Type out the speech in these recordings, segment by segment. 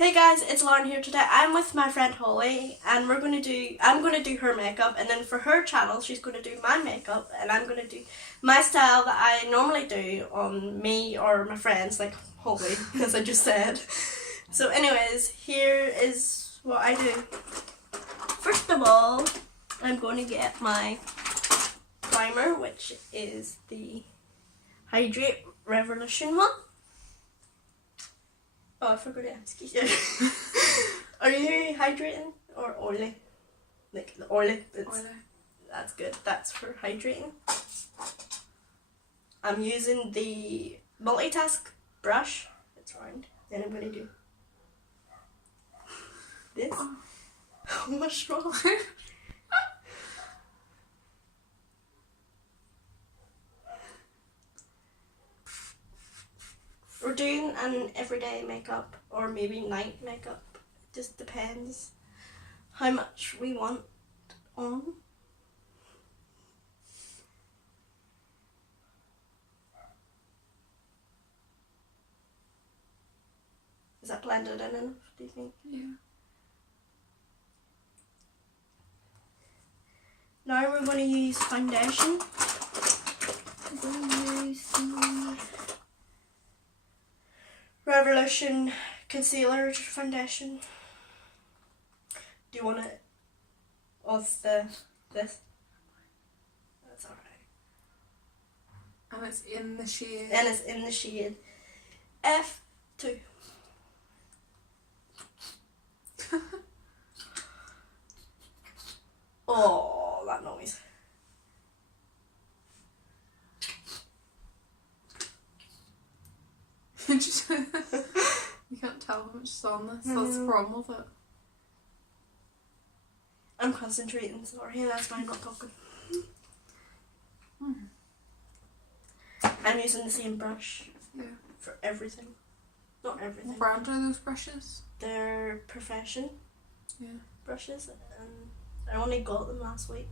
Hey guys, it's Lauren here today. I'm with my friend Holly and I'm gonna do her makeup, and then for her channel she's gonna do my makeup, and I'm gonna do my style that I normally do on me or my friends like Holly, as I just said. So anyways, here is what I do. First of all, I'm going to get my primer, which is the Hydrate Revolution one. Oh, I forgot to ask you. Are you hydrating or oily? Like the oily. That's good. That's for hydrating. I'm using the multitask brush. It's round. Then I'm gonna do this. What's wrong? We're doing an everyday makeup or maybe night makeup. It just depends how much we want on. Is that blended in enough, do you think? Yeah. Now we're going to use foundation. I'm going to use the Revolution Concealer Foundation. Do you want it off this? That's alright. And it's in the shade. And it's in the shade F2. Oh, that noise. You can't tell how much is on this. That's the problem with it. I'm concentrating, sorry, that's why I'm not talking. I'm using the same brush for everything. Not everything. What brand are those brushes? They're Profession brushes, and I only got them last week.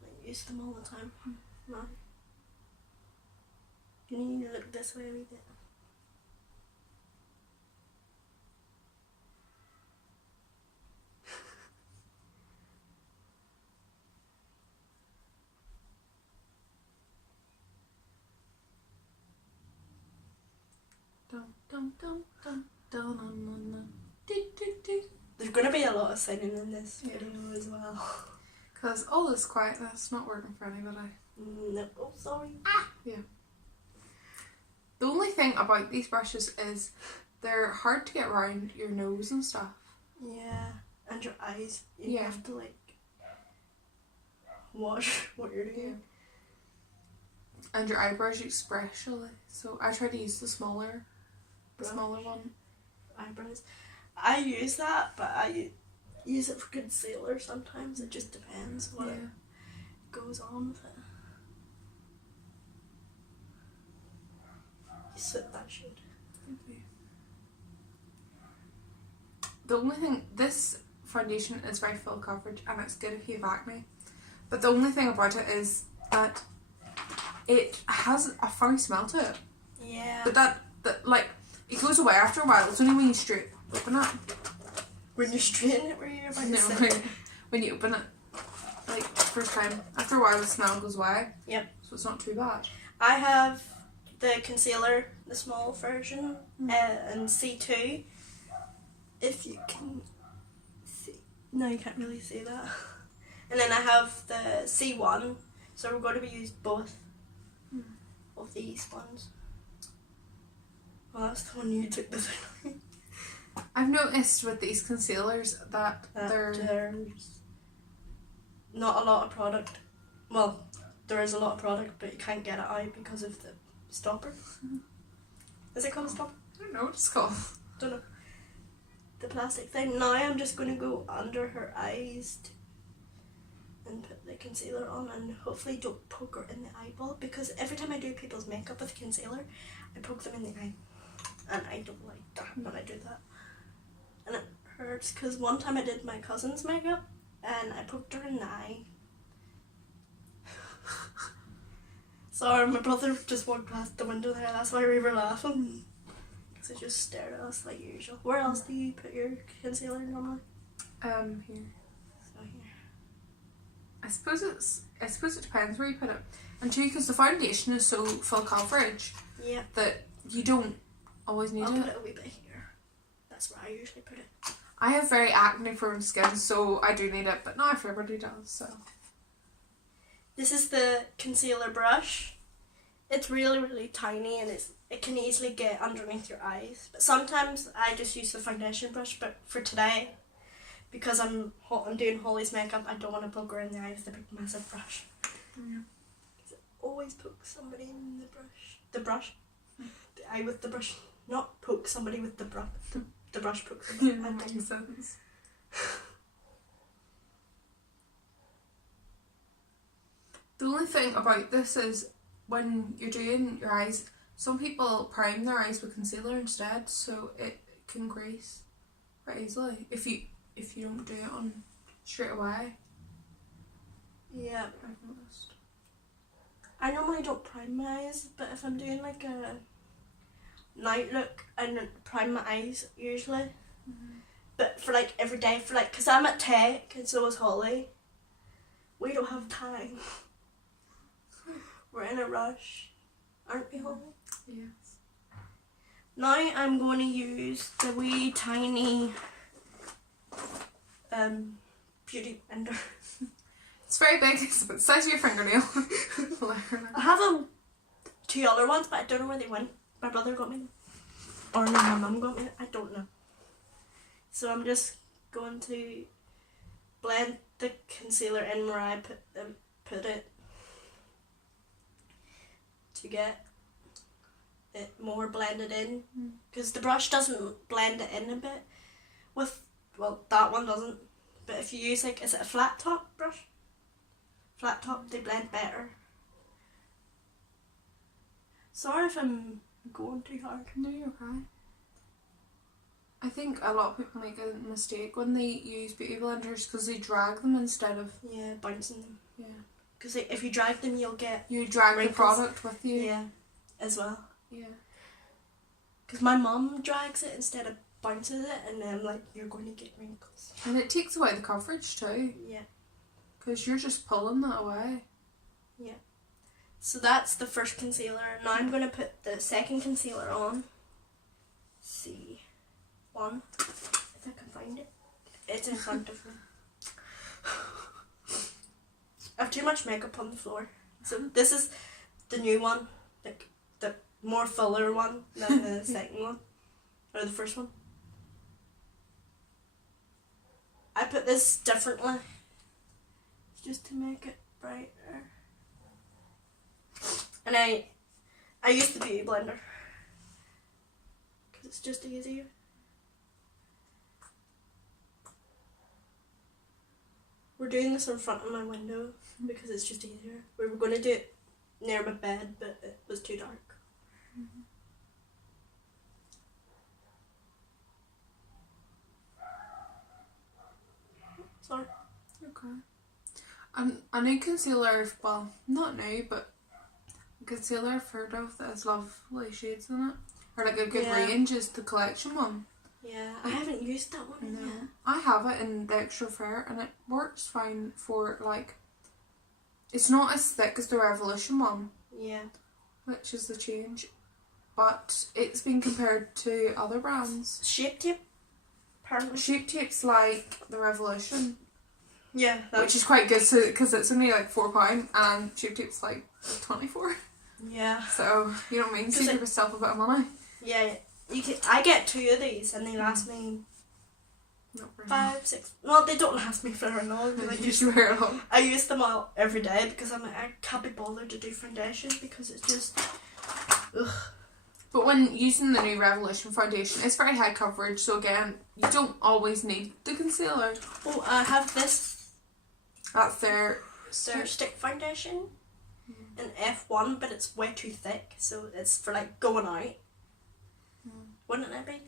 I use them all the time now. You need to look this way a wee bit. Dun, dun, dun, dun, dun, dun, dun, dun. Dee, dee, dee. There's going to be a lot of singing in this video as well. Because all this quietness not working for anybody. No, oh sorry. Yeah. The only thing about these brushes is they're hard to get around your nose and stuff. Yeah, and your eyes. You have to like watch what you're doing. And your eyebrows especially. So I try to use the smaller one. Eyebrows. I use that, but I use it for concealer sometimes. It just depends what it goes on with it. You sit that shit. Okay. The only thing, this foundation is very full coverage and it's good if you have acne. But the only thing about it is that it has a funny smell to it. Yeah. But that like, it goes away after a while. It's only when you straight open it. When you straighten it, were you about to say? No, when you open it, like, first time. After a while the smell goes away. Yep. So it's not too bad. I have the concealer, the small version, and C2. If you can see. No, you can't really see that. And then I have the C1. So we're going to be using both of these ones. Well, that's the one you took the thing. I've noticed with these concealers that there's not a lot of product. Well, there is a lot of product, but you can't get it out because of the stopper. Is it called a stopper? I don't know what it's called. Don't know. The plastic thing. Now I'm just going to go under her eyes and put the concealer on, and hopefully don't poke her in the eyeball, because every time I do people's makeup with concealer, I poke them in the eye, and I don't like that when I do that. And it hurts, because one time I did my cousin's makeup and I poked her in the eye. Sorry, my brother just walked past the window there, that's why we were laughing. So just stare at us like usual. Where else do you put your concealer normally? Here. So here. I suppose it depends where you put it. And two, because the foundation is so full coverage Yeah. that you don't always need I'll it. put it a wee bit here. That's where I usually put it. I have very acne prone skin, so I do need it, but not everybody does, so. This is the concealer brush. It's really, really tiny and it can easily get underneath your eyes. But sometimes I just use the foundation brush, but for today, because I'm doing Holly's makeup, I don't want to poke her in the eye with the big massive brush. Yeah. It always poke somebody in the brush. The brush? The eye with the brush. Not poke somebody with the brush. The brush pokes somebody. Yeah, I that don't makes know. sense. The only thing about this is when you're doing your eyes, some people prime their eyes with concealer instead, so it can crease quite easily if you don't do it on straight away. Yeah. I've noticed. I normally don't prime my eyes, but if I'm doing like a night look, I prime my eyes usually. Mm-hmm. But for like every day, for like, because I'm at tech and so is Holly, we don't have time. We're in a rush, aren't we, Holly? Yes. Now I'm going to use the wee tiny beauty blender. It's very big. It's about the size of your fingernail. I have two other ones, but I don't know where they went. My brother got me them. Or no, my mum got me them. I don't know. So I'm just going to blend the concealer in where I put it to get it more blended in. Because the brush doesn't blend it in a bit. That one doesn't. But if you use like, is it a flat top brush? Flat top, they blend better. Sorry if I'm going too hard. No, you're okay. I think a lot of people make a mistake when they use beauty blenders because they drag them instead of Bouncing them. yeah. Because if you drag them, you'll get You drag wrinkles. the product with you. as well. Yeah. Because my mum drags it instead of bounces it, and then like you're going to get wrinkles. And it takes away the coverage too. Yeah. Because you're just pulling that away. Yeah. So that's the first concealer. Now I'm going to put the second concealer on. See. One. If I can find it. It's in front of me. I have too much makeup on the floor. So this is the new one. Like the more fuller one than the second one. Or the first one. I put this differently. Just to make it brighter. And I use the beauty blender. Because it's just easier. We're doing this in front of my window because it's just easier. We were going to do it near my bed, but it was too dark. Mm-hmm. Sorry. Okay. A new concealer, well, not new, but a concealer I've heard of that has lovely shades in it. Or like a good range is the collection one. Yeah, I haven't used that one yet. I have it in the Extra Fair and it works fine for like, it's not as thick as the Revolution one. Yeah. Which is the change. But it's been compared to other brands. Shape Tape? Apparently. Shape Tape's like the Revolution. Yeah. Which is quite good because it's only like £4 and Shape Tape's like 24. Yeah. So, you know what I mean? Save yourself a bit of money. Yeah. I get 2 of these and they last me Not very 5, 6. Well, they don't last me very long. long. But You just wear it all. I use them all every day because I can't be bothered to do foundation because it's just. Ugh. But when using the new Revolution foundation, it's very high coverage, so again, you don't always need the concealer. Oh, I have this. That's their Stick foundation in F1, but it's way too thick, so it's for like going out. Wouldn't it be?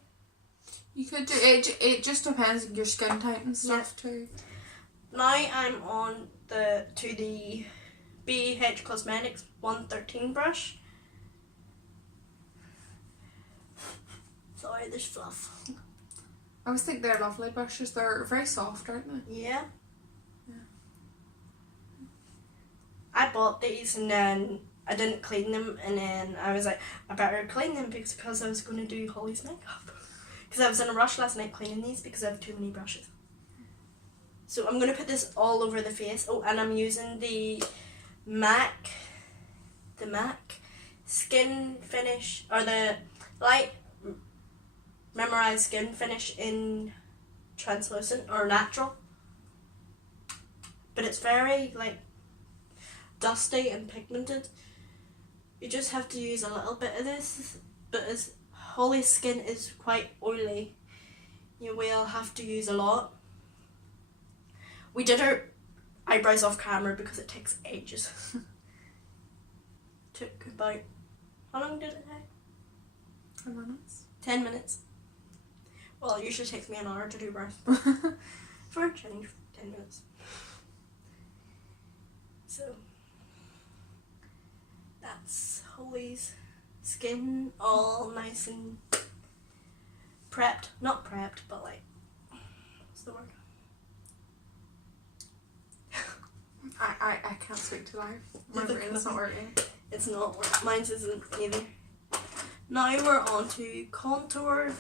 You could do it. It just depends on your skin type and stuff too. Now I'm on the BH Cosmetics 113 brush. Sorry, there's fluff. I always think they're lovely brushes. They're very soft, aren't they? Yeah. Yeah. I bought these and then I didn't clean them, and then I was like, I better clean them because I was going to do Holly's makeup. Because I was in a rush last night cleaning these because I have too many brushes. So I'm going to put this all over the face. Oh, and I'm using the MAC Skin Finish, or the Light Memorized Skin Finish in translucent or natural. But it's very like dusty and pigmented. You just have to use a little bit of this, but as Holly's skin is quite oily, you will have to use a lot. We did her eyebrows off camera because it takes ages. Took about, how long did it take? 10 minutes. 10 minutes. Well, it usually takes me an hour to do brows. For a change, 10 minutes. So, that's Holly's skin, all nice and prepped. Not prepped, but like, what's the word? I can't speak to life. My brain is not working. It's not working. Mine isn't either. Now we're on to contour,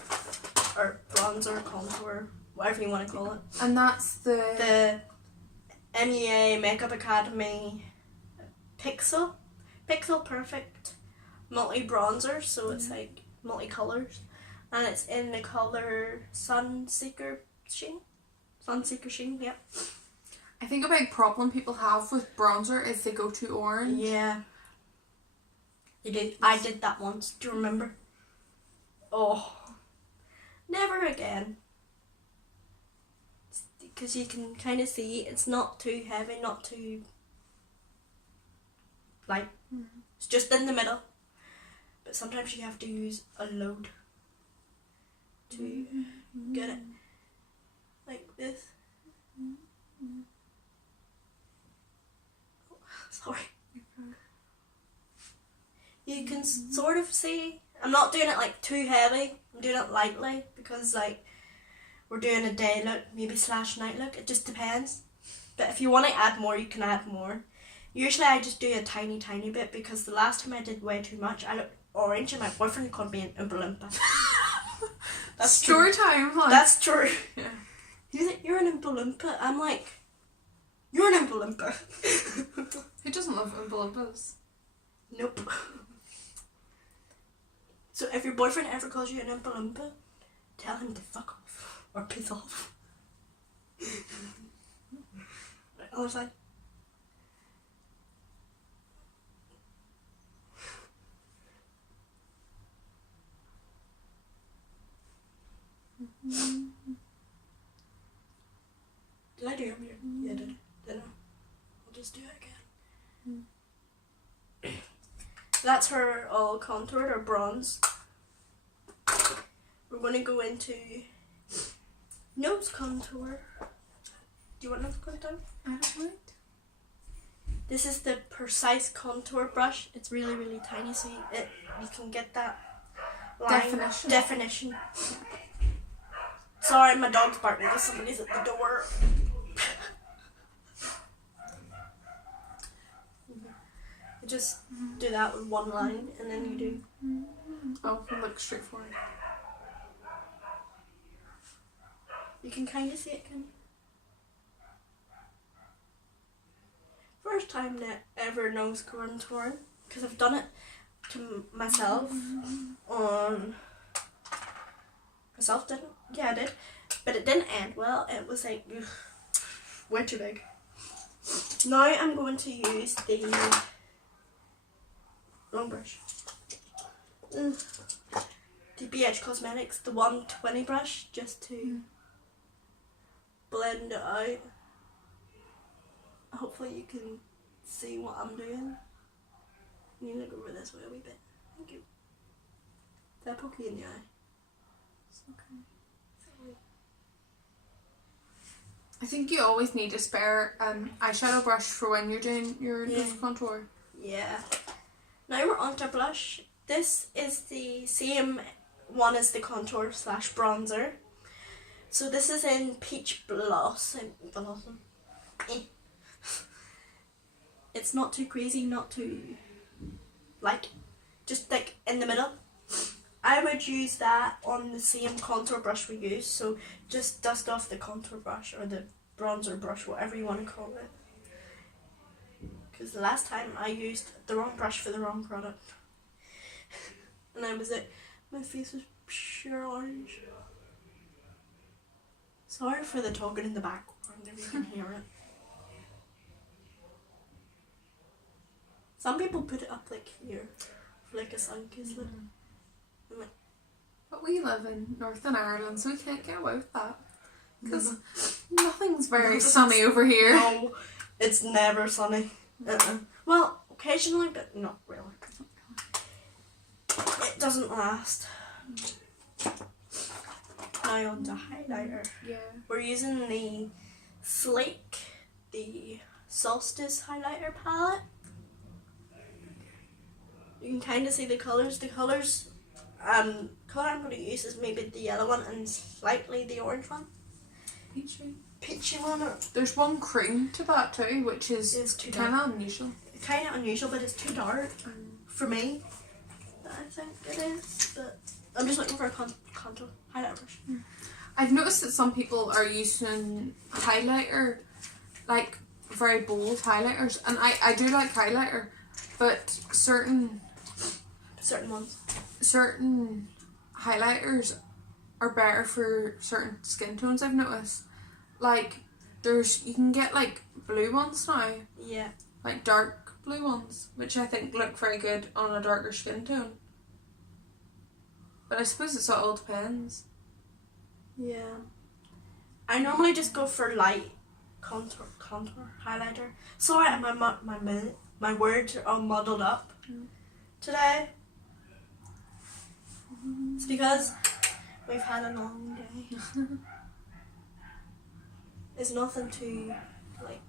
or bronzer, contour, whatever you want to call it. And that's the MEA Makeup Academy Pixel Perfect multi bronzer, so it's like multi-colors, and it's in the color Sunseeker Sheen, yep. I think a big problem people have with bronzer is they go too orange. Yeah. You did. I did that once. Do you remember? Oh. Never again. Because you can kind of see it's not too heavy, not too light. It's just in the middle. But sometimes you have to use a load to get it. Like this. Oh, sorry. You can sort of see. I'm not doing it like too heavy. I'm doing it lightly because like we're doing a day look, maybe / night look. It just depends. But if you want to add more, you can add more. Usually I just do a tiny bit because the last time I did way too much, I looked orange and my boyfriend called me an Oompa Loompa. That's Story true. time, huh? That's true. Yeah. He's like, you're an Oompa Loompa. I'm like, you're an Oompa Loompa. Who doesn't love Oompa Loompas? Nope. So if your boyfriend ever calls you an Oompa Loompa, tell him to fuck off or piss off. Right, other side. Did I do it? Yeah, I did. Didn't I? I'll just do it again. That's her all contoured or bronze. We're going to go into nose contour. Do you want nose contour? I don't mind. This is the Precise Contour brush. It's really tiny, so you can get that line definition. Sorry, my dog's barking because somebody's at the door. You just do that with one line, and then you do. Oh, it looks straightforward. You can kind of see it, can you? First time that ever nose contouring, because I've done it to myself on myself. Didn't? Yeah, I did, but it didn't end well. It was like ugh, way too big. Now I'm going to use the long brush. The BH Cosmetics, the 120 brush, just to blend it out. Hopefully you can see what I'm doing. Can you look over this way a wee bit? Thank you. Did I poke you in the eye? It's okay. I think you always need a spare eyeshadow brush for when you're doing your nose contour. Yeah. Now we're on to blush. This is the same one is the contour slash bronzer. So this is in Peach Blossom. It's not too crazy, not too, like, just like in the middle. I would use that on the same contour brush we use, so just dust off the contour brush or the bronzer brush, whatever you want to call it. Because the last time I used the wrong brush for the wrong product. And I was like, my face was pure orange. Sorry for the talking in the background if you can hear it. Some people put it up like here, for like a sun kiss. But we live in Northern Ireland, so we can't get away with that. Because nothing's very sunny over here. No, it's never sunny. Well, occasionally, but not really. It doesn't last. Now on to highlighter. Yeah. We're using the Sleek, the Solstice highlighter palette. You can kind of see the colours. The colours, colour I'm going to use is maybe the yellow one and slightly the orange one. Peachy one. There's one cream to that too, which is kind of unusual. Kind of unusual, but it's too dark for me. I think it is, but I'm just looking for a contour highlighter brush. I've noticed that some people are using highlighter, like very bold highlighters, and I do like highlighter, but certain highlighters are better for certain skin tones. I've noticed, like you can get like blue ones now, yeah, like dark blue ones, which I think look very good on a darker skin tone. But I suppose it all depends. Yeah. I normally just go for light contour highlighter. Sorry, my words are all muddled up today. It's because we've had a long day. It's nothing too like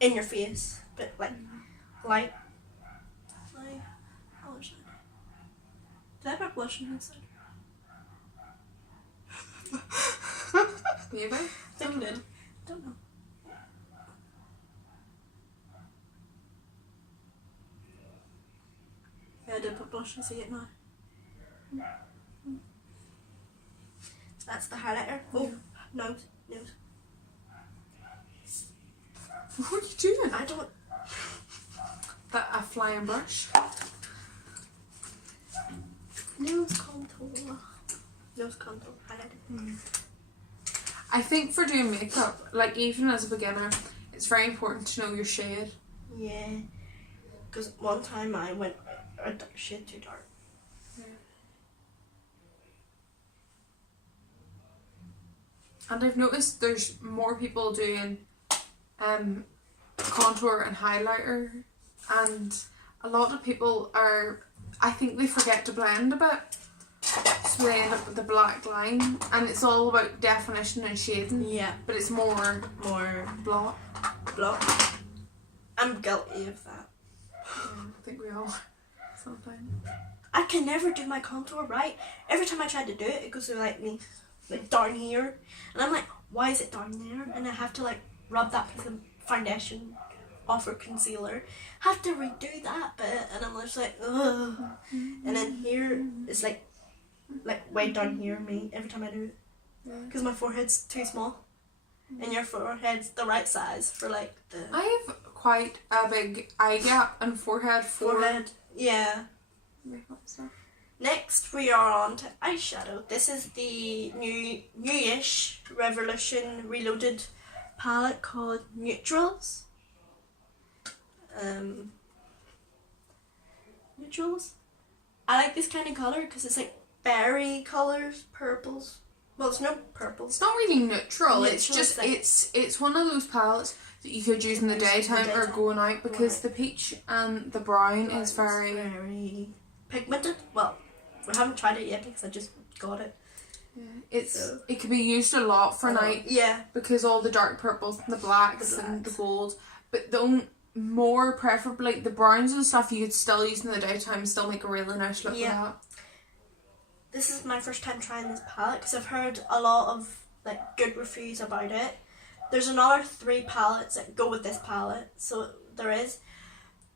in your face, but like light. Did I put blush on inside? Maybe? I think I did. Don't know. Yeah, I did put blush, I see it now. That's the highlighter. Oh, nose. What are you doing? I don't. A flying brush. Nose contour highlighter. I think for doing makeup, like even as a beginner, it's very important to know your shade. Yeah. Because one time I went a shade too dark. Yeah. And I've noticed there's more people doing contour and highlighter, and a lot of people I think they forget to blend a bit, so they end up with the black line, and it's all about definition and shading. Yeah. But it's more block. I'm guilty of that. I think we all are sometimes. I can never do my contour right. Every time I try to do it, it goes to like down here, and I'm like, why is it down there? And I have to like rub that piece of foundation off or concealer. Have to redo that bit, and I'm just like, ugh. And then here it's like way down here me every time I do it, because my forehead's too small, and your forehead's the right size for like the. I have quite a big eye gap and forehead. Yeah. Makeup stuff. Next we are on to eyeshadow. This is the newish Revolution Reloaded palette called Neutrals. Neutrals. I like this kind of colour because it's like berry colours, purples. Well, it's no purples. It's not really neutral. It's Neutral, just like- it's one of those palettes that you could use in the daytime or going out, because the peach and the brown is very pigmented. Well, we haven't tried it yet because I just got it. Yeah, it could be used a lot for night. Yeah. Because all the dark purples and the blacks and the golds, but more preferably the browns and stuff you could still use in the daytime, still make a really nice look with that. this is my first time trying this palette because I've heard a lot of like good reviews about it. There's another 3 palettes that go with this palette, so there is.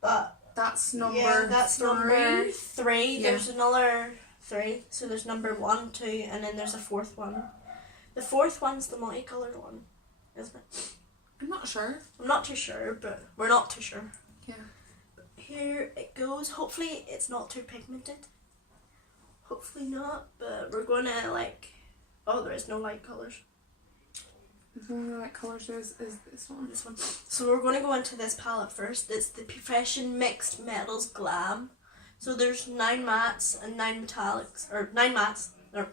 But That's number yeah, that's 3. number 3. Yeah. There's another 3, so there's number 1, 2, and then there's a 4th one. The 4th one's the multicolored one, isn't it? I'm not sure. I'm not too sure, but we're not too sure. Yeah. Here it goes. Hopefully it's not too pigmented. Hopefully not, but we're gonna like. Oh, there is no light colours. The only light colours is this one. This one. So we're gonna go into this palette first. It's the Profession Mixed Metals Glam. So there's 9 mattes and 9 metallics, or 9 mattes, or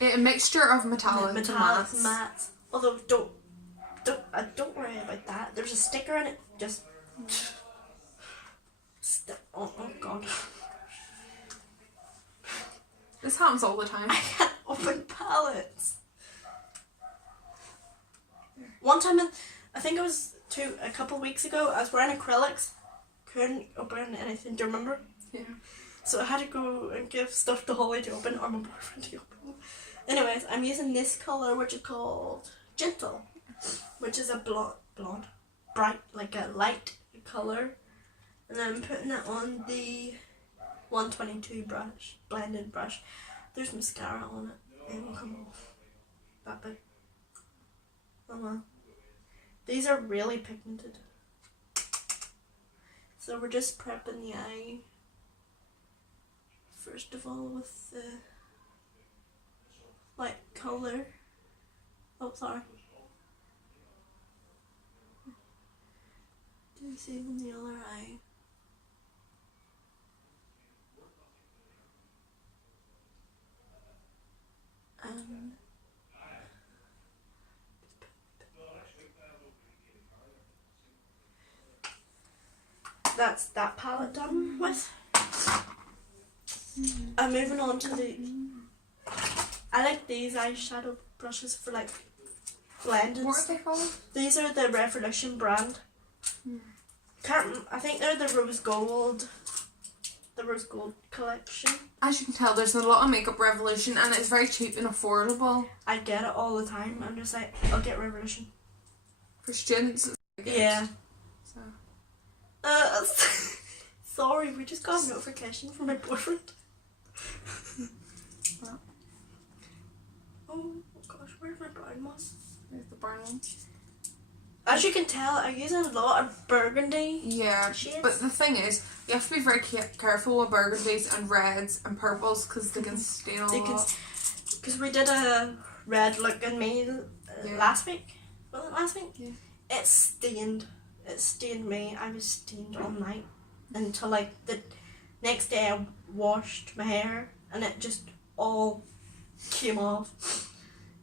A mixture of metallic and mattes. mattes. Although don't worry about that. There's a sticker in it. Just. Oh god. This happens all the time. I can't open palettes. One time, I think it was a couple of weeks ago, I was wearing acrylics. Couldn't open anything. Do you remember? Yeah. So I had to go and give stuff to Holly to open, or my boyfriend to open. Anyways, I'm using this colour, which is called Gentle, which is a blonde, bright, like a light colour. And I'm putting it on the 122 brush, blended brush. There's mascara on it. It will come off. That big. Oh well. These are really pigmented. So we're just prepping the eye. First of all with the light colour. Oh, sorry. Do you see on the other eye? That's that palette done with. I'm moving on to the. I like these eyeshadow brushes for like blending. What are they called? These are the Revolution brand. I think they're the Rose Gold. The Rose Gold collection. As you can tell, there's a lot of Makeup Revolution and it's very cheap and affordable. I get it all the time. I'm just like, I'll get Revolution. For students, it's very good. Yeah. So. Sorry, we just got a notification from my boyfriend. What? Oh gosh, where's my brown moss? There's the brown one. As you can tell, I use a lot of burgundy. Yeah, shades. but the thing is, you have to be very careful with burgundies and reds and purples because they can stain a lot. Because we did a red look in me last week. Was it last week? Yeah. It stained. It stained me. I was stained all night until like the next day I washed my hair and it just all came off.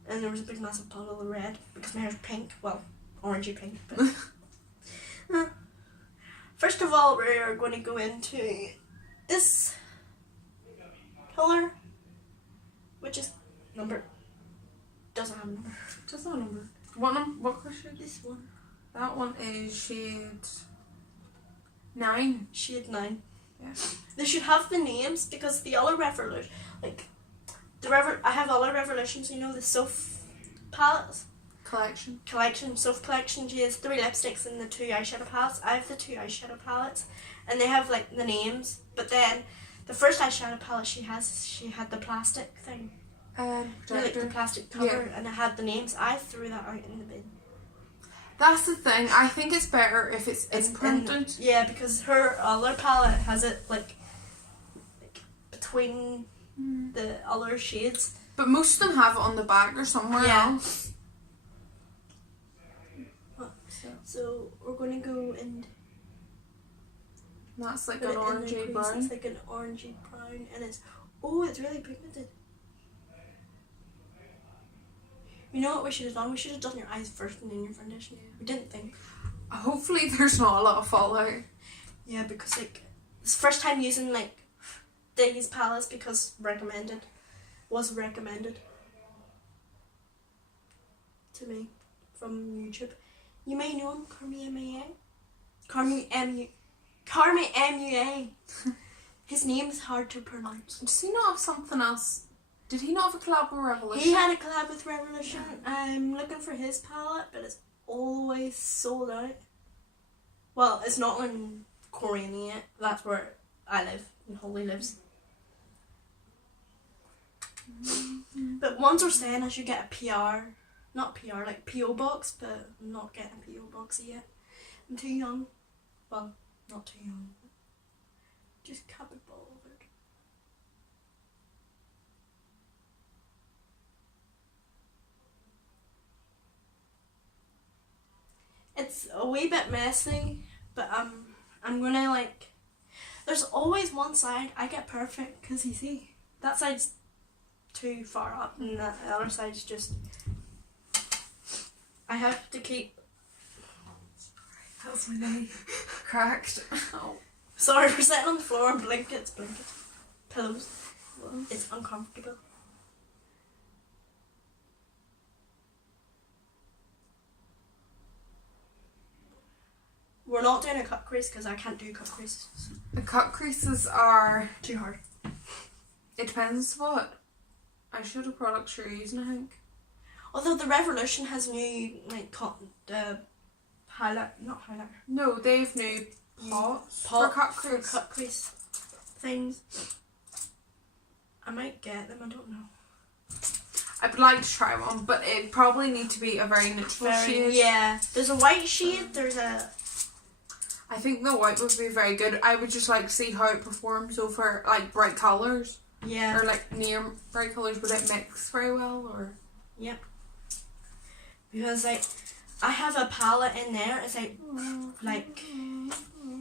And there was a big massive puddle of red because my hair's pink. Well, orangey pink. But first of all, we're going to go into this colour, which is doesn't have a number. Just a number. What number? What colour shade? This one. That one is shade 9. Shade 9. Yeah. They should have the names because the other Revolution, like I have other Revolutions, you know, the Soft palettes Collection. Soft collection. She has 3 lipsticks and the 2 eyeshadow palettes. I have the 2 eyeshadow palettes, and they have like the names. But then the first eyeshadow palette she had the plastic thing, like Projector. the plastic cover, and it had the names. I threw that out in the bin. That's the thing. I think it's better if it's imprinted. Yeah, because her other palette has it like between the other shades. But most of them have it on the back or somewhere else. So we're going to go and That's like put an it in the orangey crease. brown. It's like an orangey brown, and it's really pigmented. You know what we should have done? We should have done your eyes first and then your foundation. We didn't think. Hopefully there's not a lot of fallout. Yeah, because like it's the first time using like these palettes because was recommended to me from YouTube. You may know him, Carmi MUA. His name's hard to pronounce. Does he not have something else Did he not have a collab with Revolution? He had a collab with Revolution. I'm looking for his palette, but it's always sold out. Well, it's not in Korean yet. That's where I live, and Holly lives. But ones are saying I should get a PR, not PR, like PO box, but I'm not getting a PO box yet. I'm too young. Well, not too young. Just capable of it. It's a wee bit messy, but I'm gonna like. There's always one side I get perfect because you see that side's too far up and the other side's just. I have to keep. That's my knee. Cracked. Oh. Sorry for sitting on the floor and blankets, pillows. It's uncomfortable. We're not doing a cut crease because I can't do cut creases. The cut creases are Too hard. It depends what. I showed a product you're using, I think. Although the Revolution has new not highlighter. No, they've new pots for cut crease. For cut crease things. I might get them. I don't know. I would like to try one, but it probably need to be a very neutral shade. Yeah. There's a white shade. There's a. I think the white would be very good. I would just like to see how it performs over like bright colours. Yeah. Or like near bright colours. Would it mix very well or? Yep. Because like I have a palette in there. It's like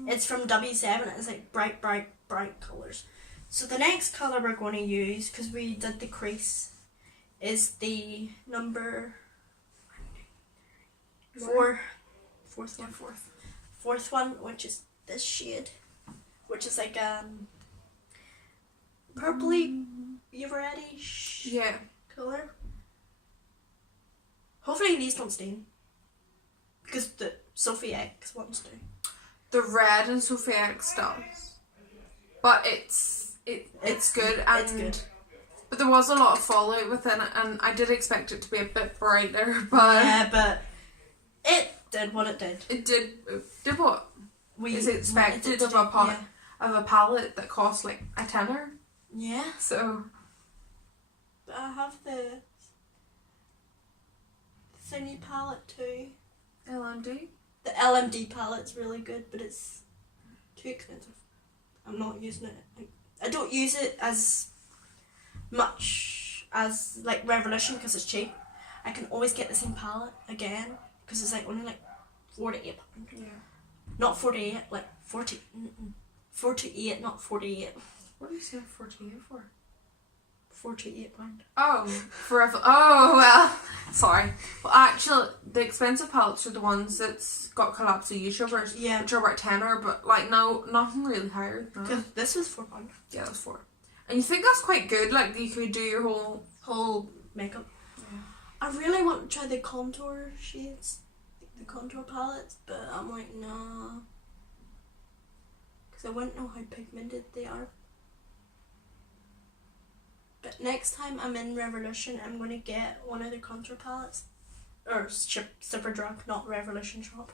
it's from W7. It's like bright colours. So the next colour we're going to use, because we did the crease, is the number 4. Fourth one. Fourth one, which is this shade, which is like purpley, reddish colour. Hopefully these don't stain, because the Sophie X ones do. The red and Sophie X does, but it's good and it's good. But there was a lot of fallout within it, and I did expect it to be a bit brighter, but yeah, but it did what it did. It did what? Is it expected of a palette that costs like a tenner? Yeah. So. But I have the thingy palette too. LMD? The LMD palette's really good, but it's too expensive. I'm not using it. I don't use it as much as like Revolution because it's cheap. I can always get the same palette again because it's like only like £48. Yeah. Not 48, like 40. 48, not 48. What do you say 48 for? £48. Oh, forever. Oh, well, sorry. Well, actually, the expensive palettes are the ones that's got collabs with YouTubers, Yeah. which are about tenner, but like no, nothing really higher. No. Because this was £4. Yeah, that's 4. And you think that's quite good? Like you could do your whole Makeup. Yeah. I really want to try the contour shades, the contour palettes, but I'm like, nah. Because I wouldn't know how pigmented they are. But next time I'm in Revolution, I'm going to get one of the contour palettes. Or Superdrug, not Revolution shop.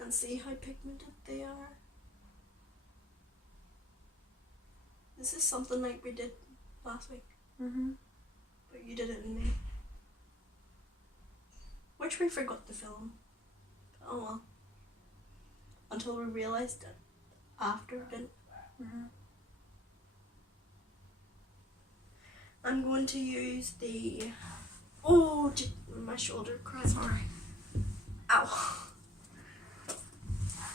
And see how pigmented they are. This is something like we did last week. Mm-hmm. But you did it in May. Which we forgot to film. Oh well. Until we realised it after, didn't we? Mm-hmm. I'm going to use the... Oh, my shoulder cracked. Sorry. Ow.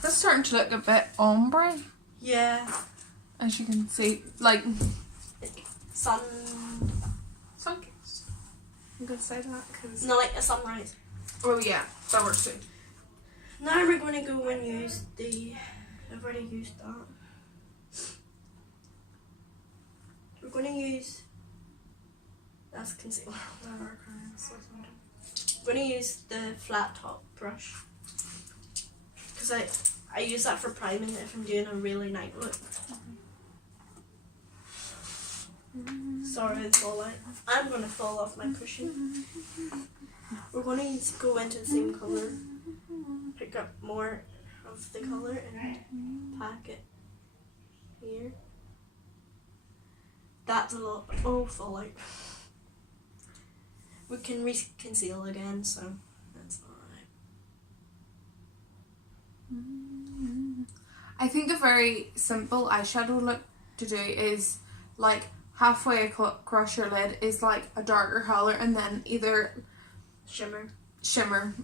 That's starting to look a bit ombre, Yeah. as you can see. Like Sun... sunkist. I'm gonna say that because. No, like a sunrise. Oh yeah, that works too. Now we're going to go and use the... I've already used that. We're going to use... That's concealer. I'm going to use the flat top brush. Because I use that for priming if I'm doing a really night look. Sorry, it's all out. I'm gonna fall off my cushion. We're gonna go into the same colour, pick up more of the colour and pack it here. That's a lot. Oh, fall out. We can conceal again, so that's alright. I think a very simple eyeshadow look to do is like halfway across your lid is like a darker colour and then either shimmer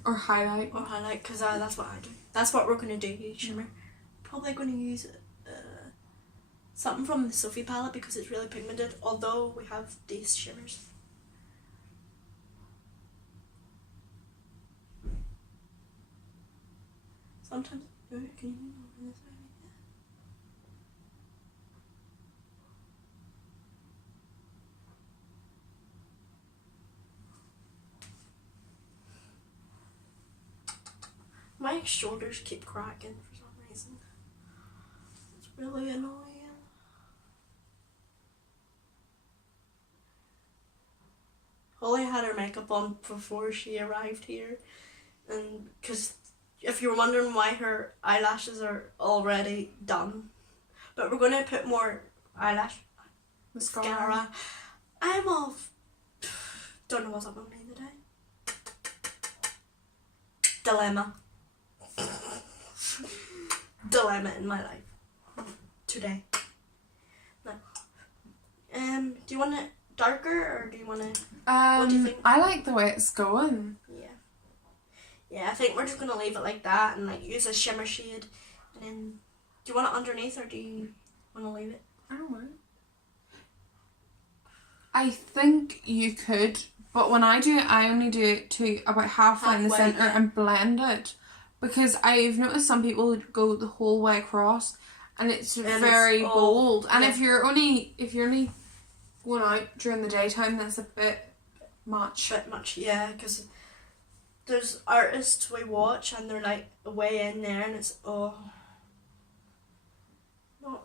or highlight. Or highlight, because that's what I do. That's what we're going to do, use shimmer. Probably going to use something from the Sophie palette because it's really pigmented, although we have these shimmers. Sometimes, can you move over this way? My shoulders keep cracking for some reason. It's really annoying. Holly had her makeup on before she arrived here, and because if you're wondering why her eyelashes are already done, but we're going to put more eyelash mascara. I'm all don't know what's up with me today. Dilemma in my life today. No. Do you want it darker or do you want it? What do you think? I like the way it's going. Yeah, I think we're just gonna leave it like that and like use a shimmer shade, and then do you want it underneath or do you want to leave it? I don't know. I think you could, but when I do it, I only do it to about halfway in the centre and blend it, because I've noticed some people go the whole way across, and it's very bold. And if you're only going out during the daytime, that's a bit much. Yeah, because there's artists we watch and they're like way in there, and it's not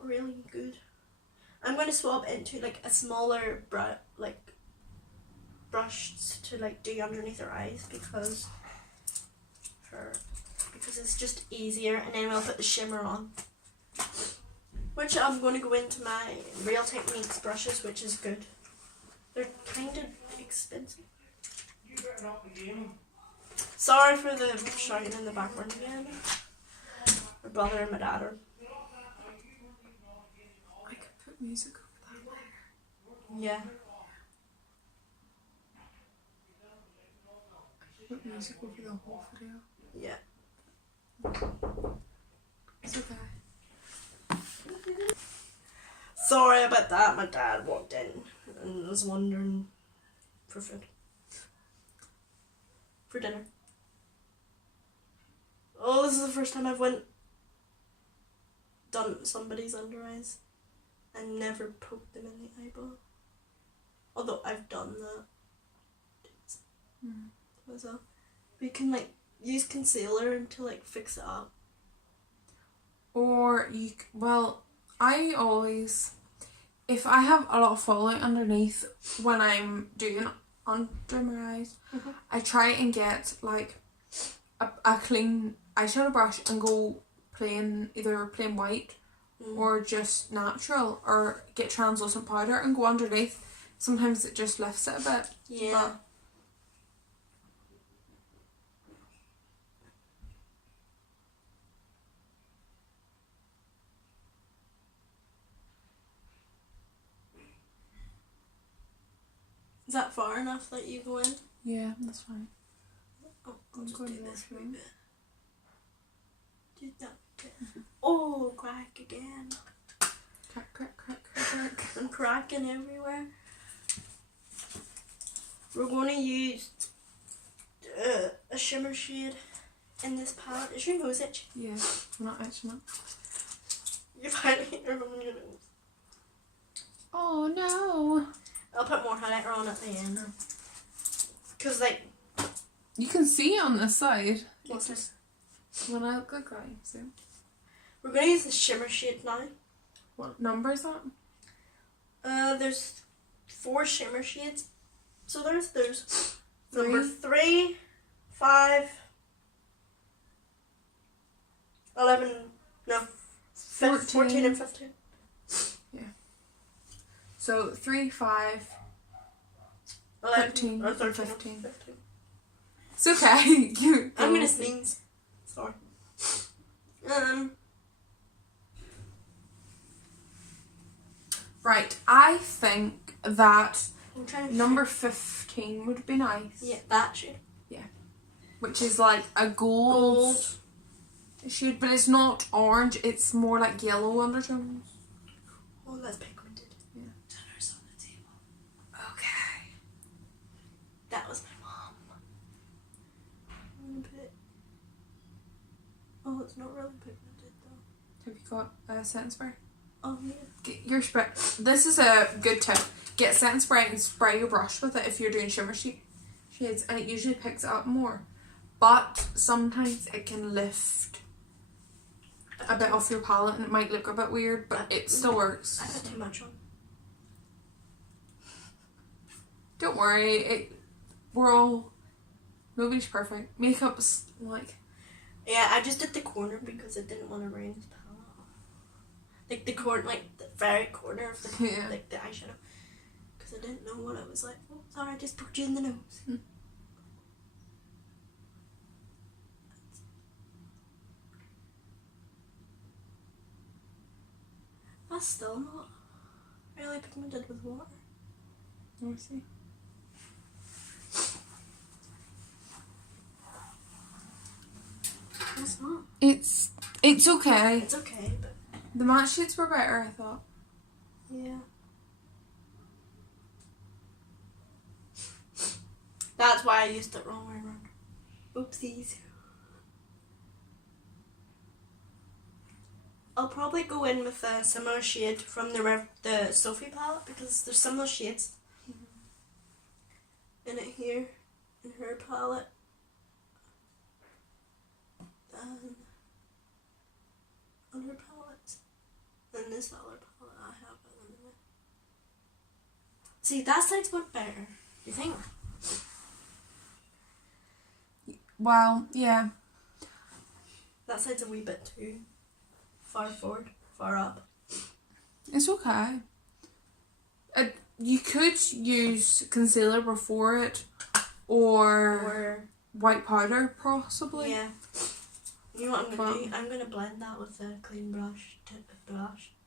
really good. I'm going to swap into like a smaller brush to like do underneath her eyes because it's just easier, and then we'll put the shimmer on, which I'm going to go into my Real Techniques brushes, which is good. They're kind of expensive. Sorry for the shouting in the background again. My brother and my dad are. I could put music over that later. Yeah. Put music over the whole video. Yeah. It's okay. Sorry about that. My dad walked in and was wondering for food. For dinner. Oh, this is the first time I've done somebody's under eyes and never poked them in the eyeball. Although I've done that myself. We can like use concealer to like fix it up. Or I always, if I have a lot of fallout underneath when I'm doing under my eyes, I try and get like a clean eyeshadow brush and go either plain white or just natural, or get translucent powder and go underneath. Sometimes it just lifts it a bit. Yeah. Is that far enough that you go in? Yeah, that's fine. Oh, I'll just do this wee bit. Do that bit. Oh, crack again. Crack, crack, crack, crack, crack. I'm cracking everywhere. We're going to use a shimmer shade in this palette. Is your nose itchy? Yeah, I'm not itching it. You've highlighter on your nose. Oh no! I'll put more highlighter on at the end. Because like... You can see it on this side. What's this? When I look like I see. We're going to use the shimmer shade now. What number is that? There's 4 shimmer shades. So there's Three. number 3, 5, 11, no, 14 and 15. So 3, 5, 11, 13, or 13 and 15. 15. It's okay. I'm gonna sneeze. Sorry. Right, I think that I'm trying to number 15 would be nice. Yeah, that shade. Which is like a gold shade, but it's not orange, it's more like yellow undertones. Oh, that's pigmented. Yeah. Dinner's on the table. Okay. That was my mom. I'm gonna put. Oh, it's not really pigmented though. Have you got a setting spray? Oh yeah. Get your spray. This is a good tip. Get setting spray and spray your brush with it if you're doing shimmer shades, and it usually picks it up more. But sometimes it can lift a bit off your palette and it might look a bit weird, but it still works. I put too much on. Don't worry, nobody's perfect. Makeup's like... Yeah, I just did the corner because I didn't want to ruin his palette. Like the corner, like the very corner of the like the eyeshadow, because I didn't know what it was like. Oh, sorry, I just poked you in the nose. That's still not really pigmented with water. Let me see. It's not. It's okay. It's okay, but The matte shades were better, I thought. yeah. That's why I used it wrong way around. Oopsies. I'll probably go in with a similar shade from the Sophie palette because there's similar shades in it here, in her palette. And on her palette. And this other palette I have it in there. See, that side's much better. You think? Well, yeah. That side's a wee bit too far forward, far up. It's okay. You could use concealer before it, or white powder, possibly. Yeah. You know what I'm gonna do? I'm gonna blend that with a clean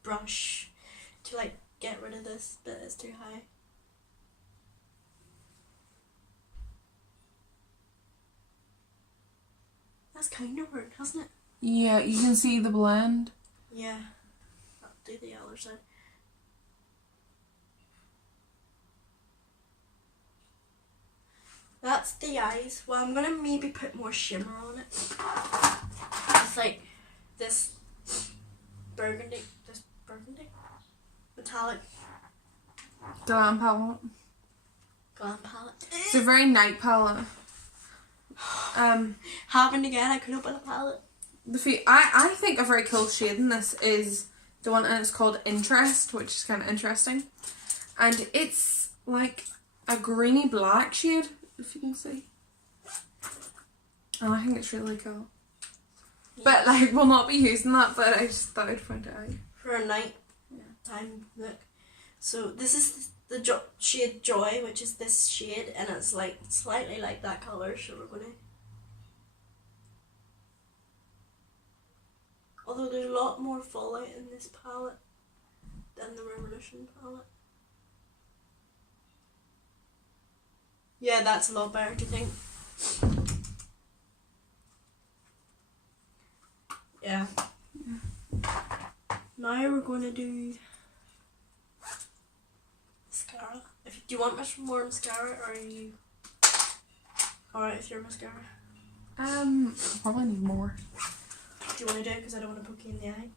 brush to like get rid of this bit that's too high. That's kind of worked, hasn't it? Yeah, you can see the blend. Yeah. I'll do the other side. That's the eyes. Well, I'm gonna maybe put more shimmer on it. It's like this burgundy metallic Glam palette. glam palette. It's a very night palette. Happened again. I couldn't put a palette. I think a very cool shade in this is the one, and it's called Interest, which is kind of interesting. And it's like a greeny black shade, if you can see. And I think it's really cool. Yeah. But like, we'll not be using that, but I just thought I'd point it out. For a night time look. So this is the shade Joy, which is this shade, and it's like slightly like that colour, so we're gonna... Although there's a lot more fallout in this palette than the Revolution palette. Yeah, that's a lot better, do you think? Yeah. Now we're going to do mascara. Do you want much more mascara, or are you alright with your mascara? Probably need more. Do you want to do it because I don't want to poke you in the eye?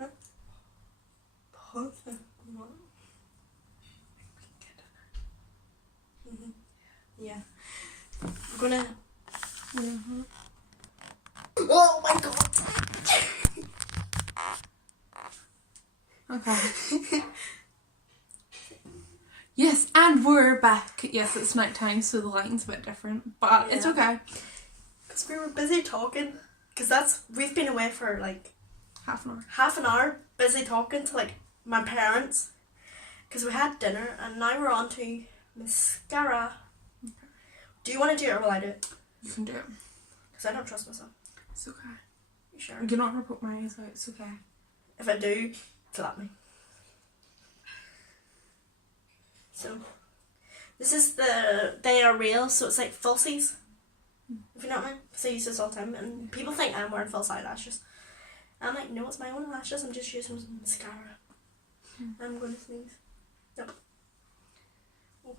Huh? What? Yeah. I'm gonna... Oh my god! Okay. Yes, and we're back. Yes, it's night time, so the lighting's a bit different, but it's Yeah. okay. Because we were busy talking. Because we've been away for like Half an hour. busy talking to like my parents. Because we had dinner and now we're on to mascara. Okay. Do you want to do it or will I do it? You can do it. Because I don't trust myself. It's okay. You sure? You're not gonna poke my eyes out. It's okay. If I do, slap me. So, this is they are real, so it's like falsies. If you know what I mean? So I use this all the time, and people think I'm wearing false eyelashes. I'm like, no, it's my own lashes, I'm just using mascara. I'm gonna sneeze. Nope. Oh.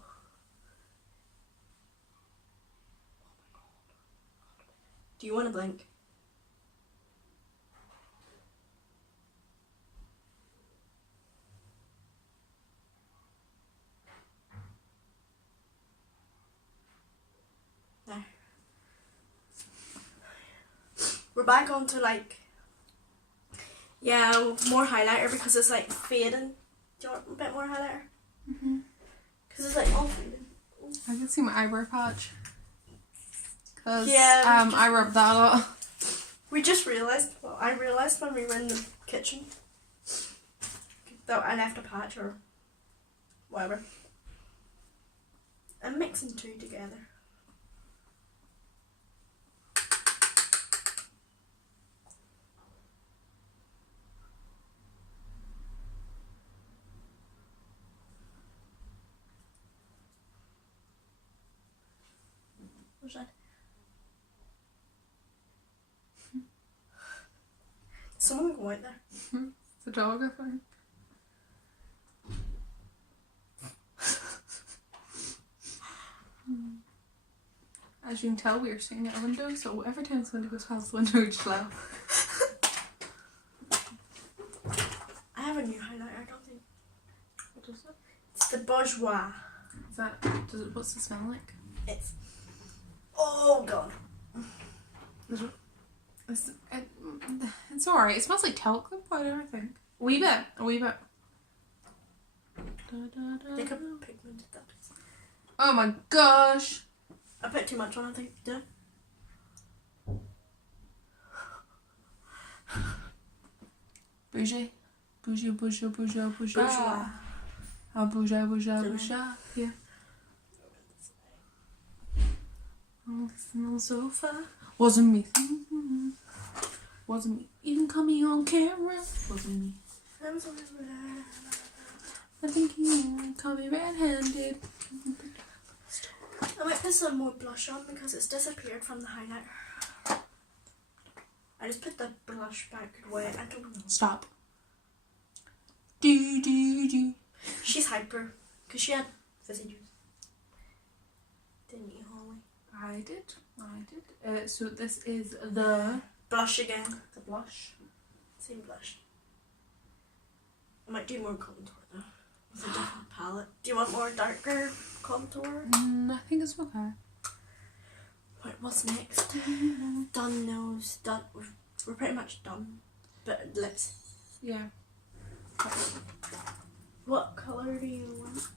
Do you want to blink? No. We're back on to like, yeah, more highlighter because it's like fading. Do you want a bit more highlighter? Because it's like all fading. I can see my eyebrow patch. Cause Yeah, I rubbed that a lot. We just realised, well, I realised when we were in the kitchen that I left a patch or whatever. I'm mixing two together. What's that? Someone go out there. It's a dog, I think. As you can tell, we are sitting at a window, so every time somebody goes past the window, we just laugh. I have a new highlighter, I don't think. What is it? It's the Bourjois. Is that, what's it smell like? It's, oh god. It's alright. It smells like talcum powder, I think. A wee bit. They could pigmented that. Oh my gosh. I put too much on, I think. Did I? Bougie. Bourgeois. Bourjois. Bourgeois. Yeah. Oh, sitting on the sofa. Wasn't me. Wasn't me. You can call me on camera. Wasn't me. I think you can call me red-handed. I might put some more blush on because it's disappeared from the highlighter. I just put the blush back away. I don't know. Stop. Do. She's hyper because she had fizzy juice. Didn't you, Holly? I did. So this is the Blush again. blush. Same blush. I might do more contour though. With a different palette. Do you want more darker contour? I think it's okay. Right, what's next? Done nose. Done. We're pretty much done. But lips. Yeah. What colour do you want?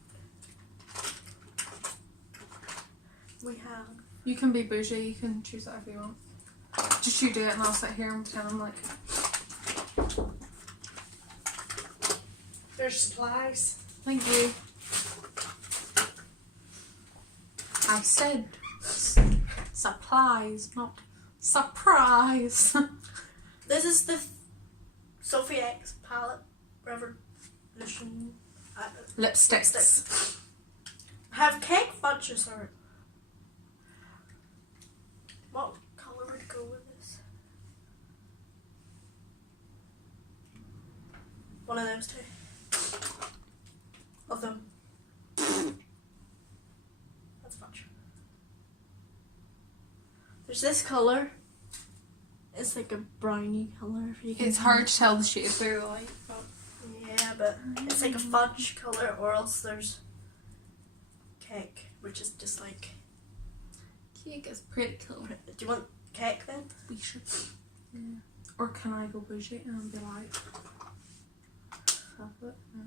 We have. You can be bougie. You can choose whatever you want. Just you do it, and I'll sit here and pretend I'm like. There's supplies. Thank you. I said supplies, not surprise. This is the Sophie X palette Revolution Lipsticks. Have cake fudges or what colour would go with this? One of those two. Of them. That's fudge. There's this colour. It's like a brownie colour. If you can It's hard to tell the shade through the light. But yeah, but it's like a fudge colour, or else there's cake, which is just like. cake is pretty cool. Do you want cake then? We should. Yeah. Or can I go bougie and be like? Chocolate? No.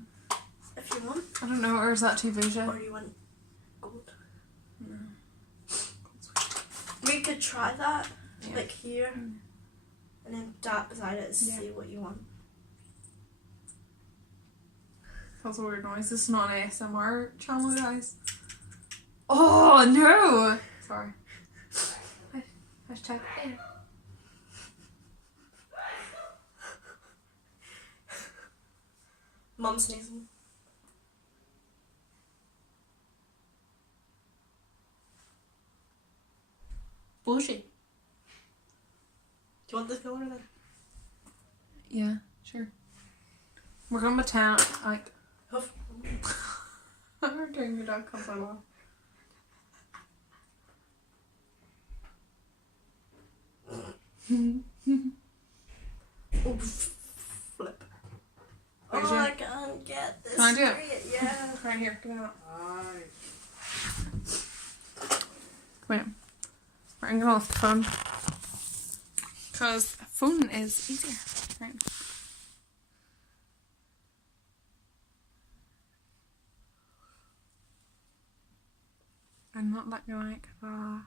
if you want. I don't know, or is that too bougie? Or you want gold? We could try that, Yeah. like here, and then that beside it is Yeah. see what you want. That's a weird noise. This is not an ASMR channel, guys. Oh no! Sorry. Hashtag. Mum sneezing. Bougie. Do you want this colour then? Yeah, sure. We're gonna pretend like Huff. we're doing your dog comes along. Oh, flip. Where's Oh, your- I can't get this Can I do it? straight. Yeah. Right here, get out. Come here. Right, I'm gonna off the phone. Because phone is easier. Right. I'm not letting you like that.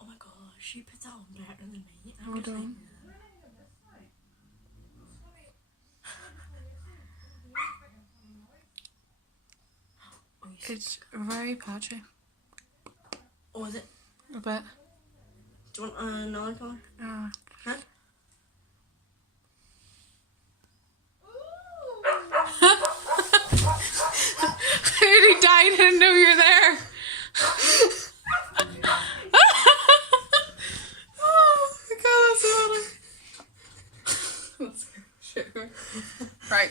Oh my gosh, she put that on better than me. I'm Hold just on. like, oh, you It's very patchy. oh, is it? A bit. Do you want another colour? Huh? I nearly died. I didn't know you were there. Oh my god, that's so funny. Sure. Right.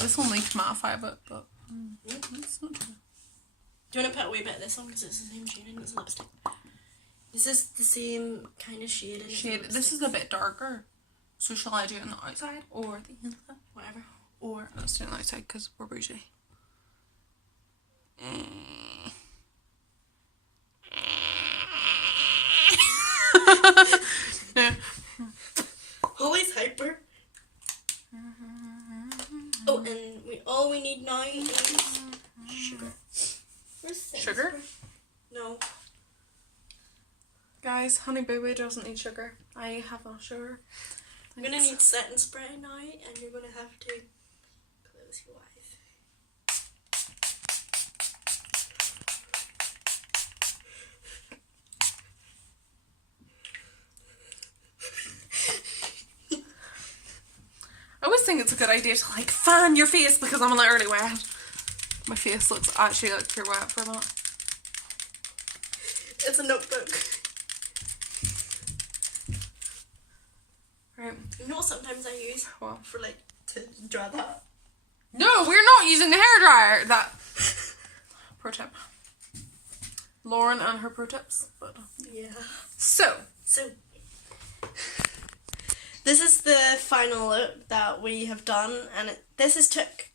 This will need to mattify a bit, but it's not too bad. Do you want to put a wee bit of this on because it's the same shade and it's lipstick? This is the same kind of shade. as the Shade. This lipstick. is a bit darker. So shall I do it on the outside or the inside? Whatever. Or let's do it on the outside because we're bougie. Yeah. Holly's hyper. Oh, and all we need now is sugar. Where's the Sugar? spray? No. Guys, Honey Boo Boo doesn't need sugar. I have no sugar. I'm gonna need setting spray now, and you're gonna have to close your eyes. I always think it's a good idea to like fan your face because I'm literally wet. My face looks actually like pure wet for a minute. It's a notebook. Right. You know what sometimes I use What? for like to draw that? No, we're not using the hairdryer. That pro tip. Lauren and her pro tips. But Yeah. so So, this is the final look that we have done, and this has took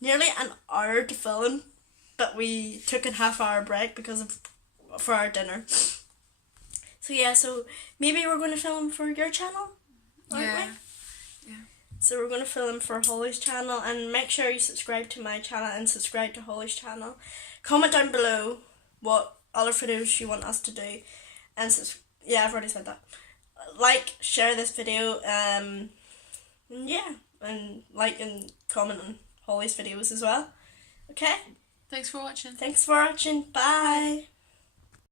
nearly an hour to film, but we took a half-hour break for our dinner. So yeah, so maybe we're going to film for your channel, aren't yeah. we? So we're going to film for Holly's channel, and make sure you subscribe to my channel and subscribe to Holly's channel. Comment down below what other videos you want us to do, and yeah, I've already said that. Like, share this video, yeah, and like and comment on Holly's videos as well. Okay, Thanks for watching. thanks for watching. Bye.